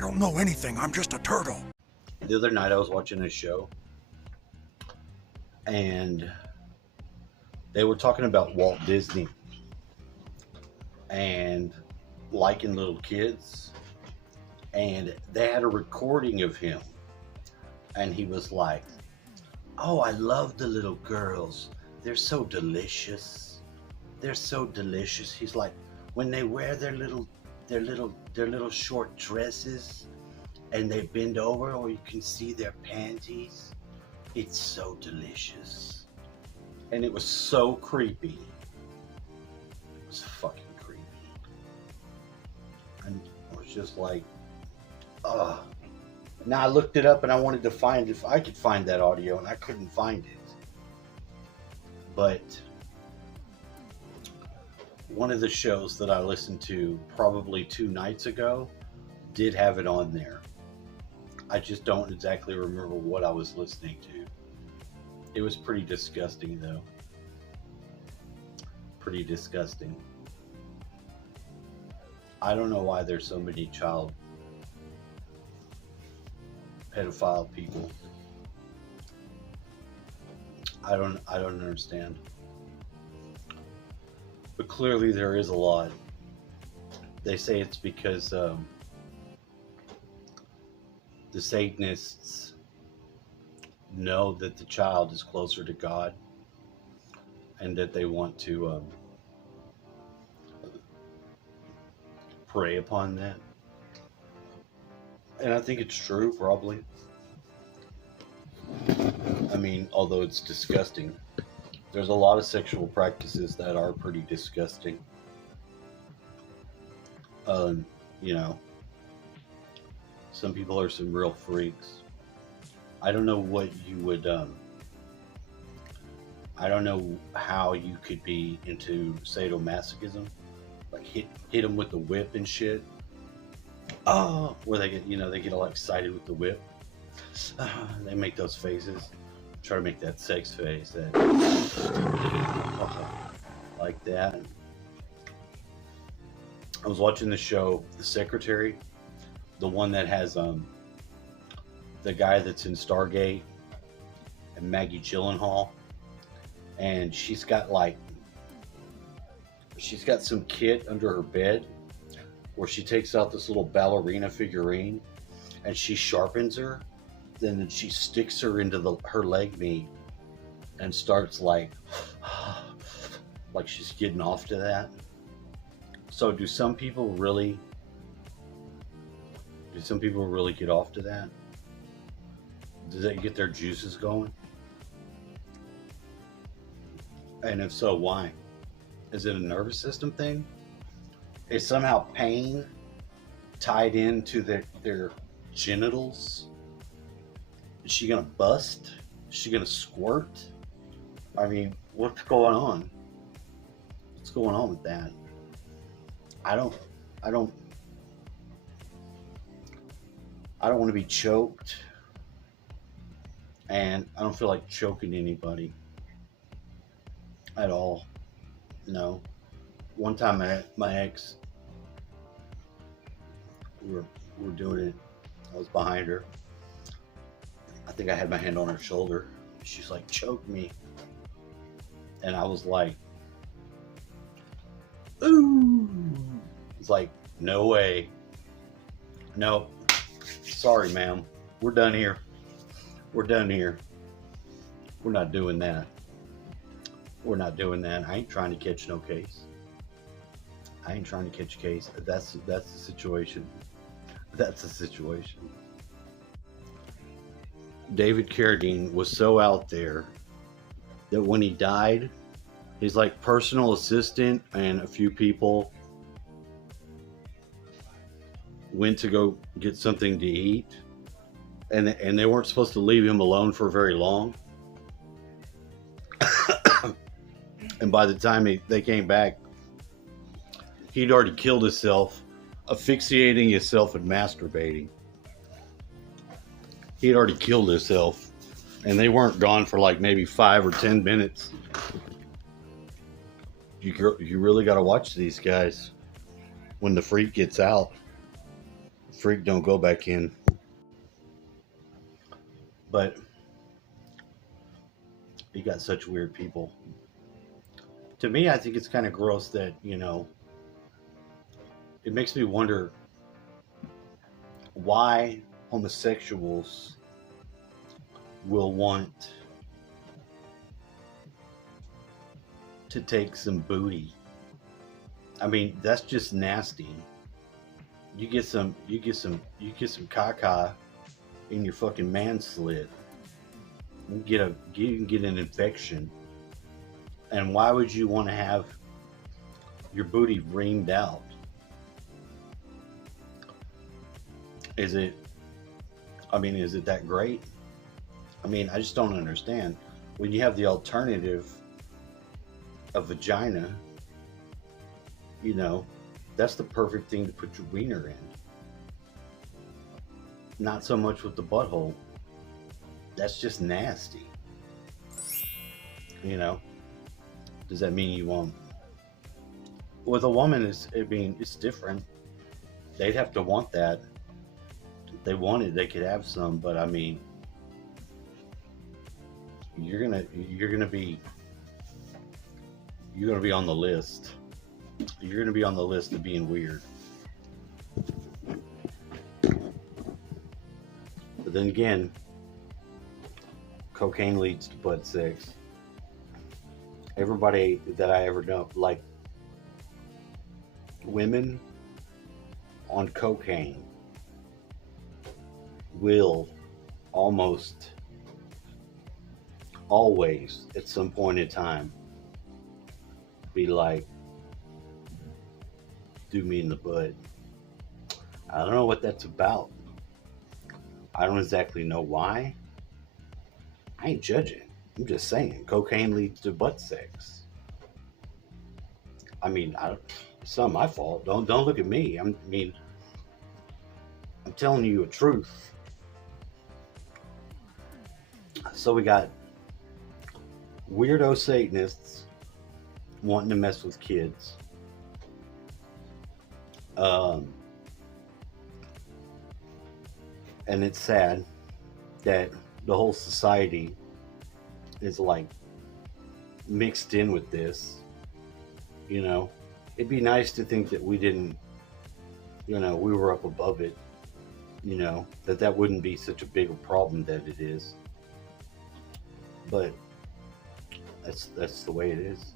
I don't know anything. I'm just a turtle. The other night I was watching a show, and they were talking about Walt Disney and liking little kids, and they had a recording of him, and he was like, "Oh, I love the little girls. They're so delicious. They're so delicious." He's like, when they wear their little short dresses and they bend over, or you can see their panties. It's so delicious. And it was so creepy. It was fucking creepy. And I was just like, ugh. Now I looked it up and I wanted to find if I could find that audio, and I couldn't find it. But one of the shows that I listened to probably 2 nights ago did have it on there. I just don't exactly remember what I was listening to. It was pretty disgusting, though. Pretty disgusting. I don't know why there's so many child pedophile people. I don't understand. But clearly there is a lot. They say it's because the Satanists know that the child is closer to God, and that they want to prey upon that. And I think it's true, probably. I mean, although it's disgusting, there's a lot of sexual practices that are pretty disgusting. You know, some people are some real freaks. I don't know what you would, I don't know how you could be into sadomasochism, like hit them with the whip and shit. Oh, where they get, they get all excited with the whip. They make those faces, try to make that sex face, that like that. I was watching the show The Secretary, the one that has the guy that's in Stargate and Maggie Gyllenhaal, and she's got some kit under her bed where she takes out this little ballerina figurine and she sharpens her, then she sticks her into her leg meat and starts like she's getting off to that. So do some people really get off to that? Does that get their juices going? And if so, why? Is it a nervous system thing? Is somehow pain tied into their genitals? Is she gonna bust? Is she gonna squirt? I mean, what's going on? What's going on with that? I don't want to be choked, and I don't feel like choking anybody at all. No. One time my ex, we were doing it. I was behind her. I think I had my hand on her shoulder. She's like, "Choke me." And I was like, "Ooh." It's like, "No way. No. Sorry, ma'am. We're done here. We're done here. We're not doing that. We're not doing that. I ain't trying to catch no case. I ain't trying to catch a case." That's the situation. That's the situation. David Carradine was so out there that when he died, his personal assistant and a few people went to go get something to eat, and they weren't supposed to leave him alone for very long. And by the time they came back, he'd already killed himself, asphyxiating himself and masturbating. He'd already killed himself, and they weren't gone for maybe 5 or 10 minutes. You really got to watch these guys when the freak gets out. Freak don't go back in. But you got such weird people. To me, I think it's kind of gross that, it makes me wonder why homosexuals will want to take some booty. I mean, that's just nasty. You get some caca in your fucking man slit. You can get an infection. And why would you want to have your booty reamed out? Is it is it that great? I mean, I just don't understand. When you have the alternative of vagina, that's the perfect thing to put your wiener in. Not so much with the butthole. That's just nasty. Does that mean you won't? With a woman, it's different. They'd have to want that. If they wanted, they could have some, but I mean, you're gonna be on the list. You're gonna be on the list of being weird. But then again, cocaine leads to butt sex. Everybody that I ever know, like women on cocaine, will almost always at some point in time be like, do me in the butt. I don't know what that's about. I don't exactly know why. I ain't judging. I'm just saying, cocaine leads to butt sex. I mean, it's not my fault. Don't look at me. I'm telling you a truth. So we got weirdo Satanists wanting to mess with kids. And it's sad that the whole society is like mixed in with this. It'd be nice to think that we didn't, we were up above it, that wouldn't be such a big a problem that it is. But that's the way it is.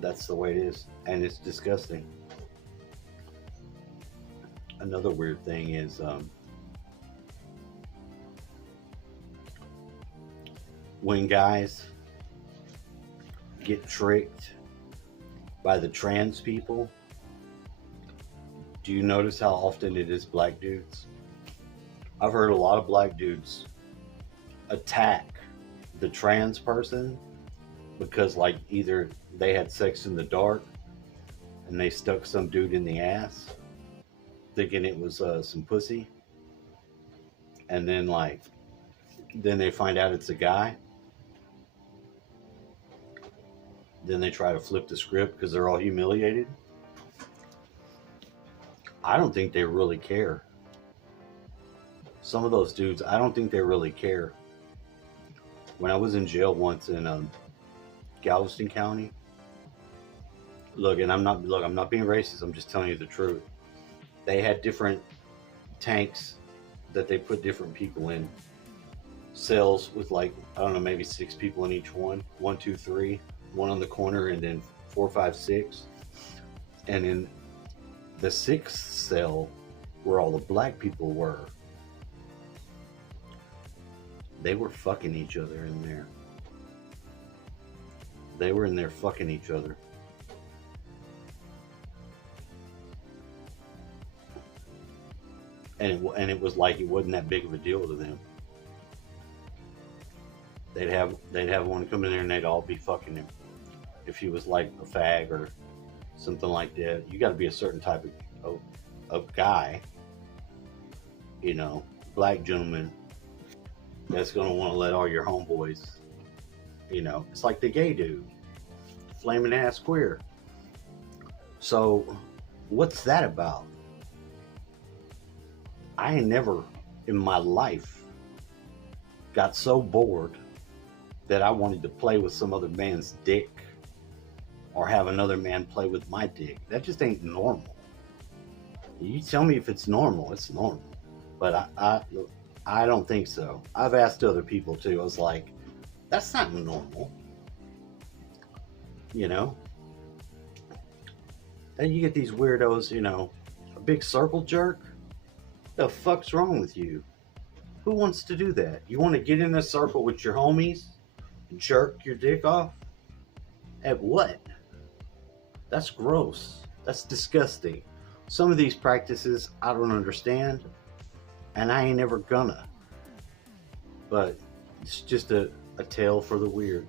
That's the way it is, and it's disgusting. Another weird thing is when guys get tricked by the trans people. Do you notice how often it is black dudes? I've heard a lot of black dudes attack the trans person because either they had sex in the dark and they stuck some dude in the ass thinking it was some pussy, and then they find out it's a guy. Then they try to flip the script because they're all humiliated. I don't think they really care. Some of those dudes, I don't think they really care. When I was in jail once in Galveston County, I'm not being racist. I'm just telling you the truth. They had different tanks that they put different people in. Cells with maybe 6 people in each one. 1, 2, 3. One on the corner, and then 4, 5, 6. And in the 6th cell, where all the black people were, they were fucking each other in there. They were in there fucking each other. And it was like it wasn't that big of a deal to them. They'd have one come in there and they'd all be fucking him. If he was like a fag or something like that, you got to be a certain type of guy, black gentleman that's gonna want to let all your homeboys, it's like the gay dude, flaming ass queer. So, what's that about? I ain't never in my life got so bored that I wanted to play with some other man's dick or have another man play with my dick. That just ain't normal. You tell me if it's normal, it's normal. But I don't think so. I've asked other people too. I was like, that's not normal. You know? Then you get these weirdos, a big circle jerk. The fuck's wrong with you? Who wants to do that? You want to get in a circle with your homies, jerk your dick off? At what? That's gross. That's disgusting. Some of these practices I don't understand, and I ain't ever gonna. But it's just a tale for the weird.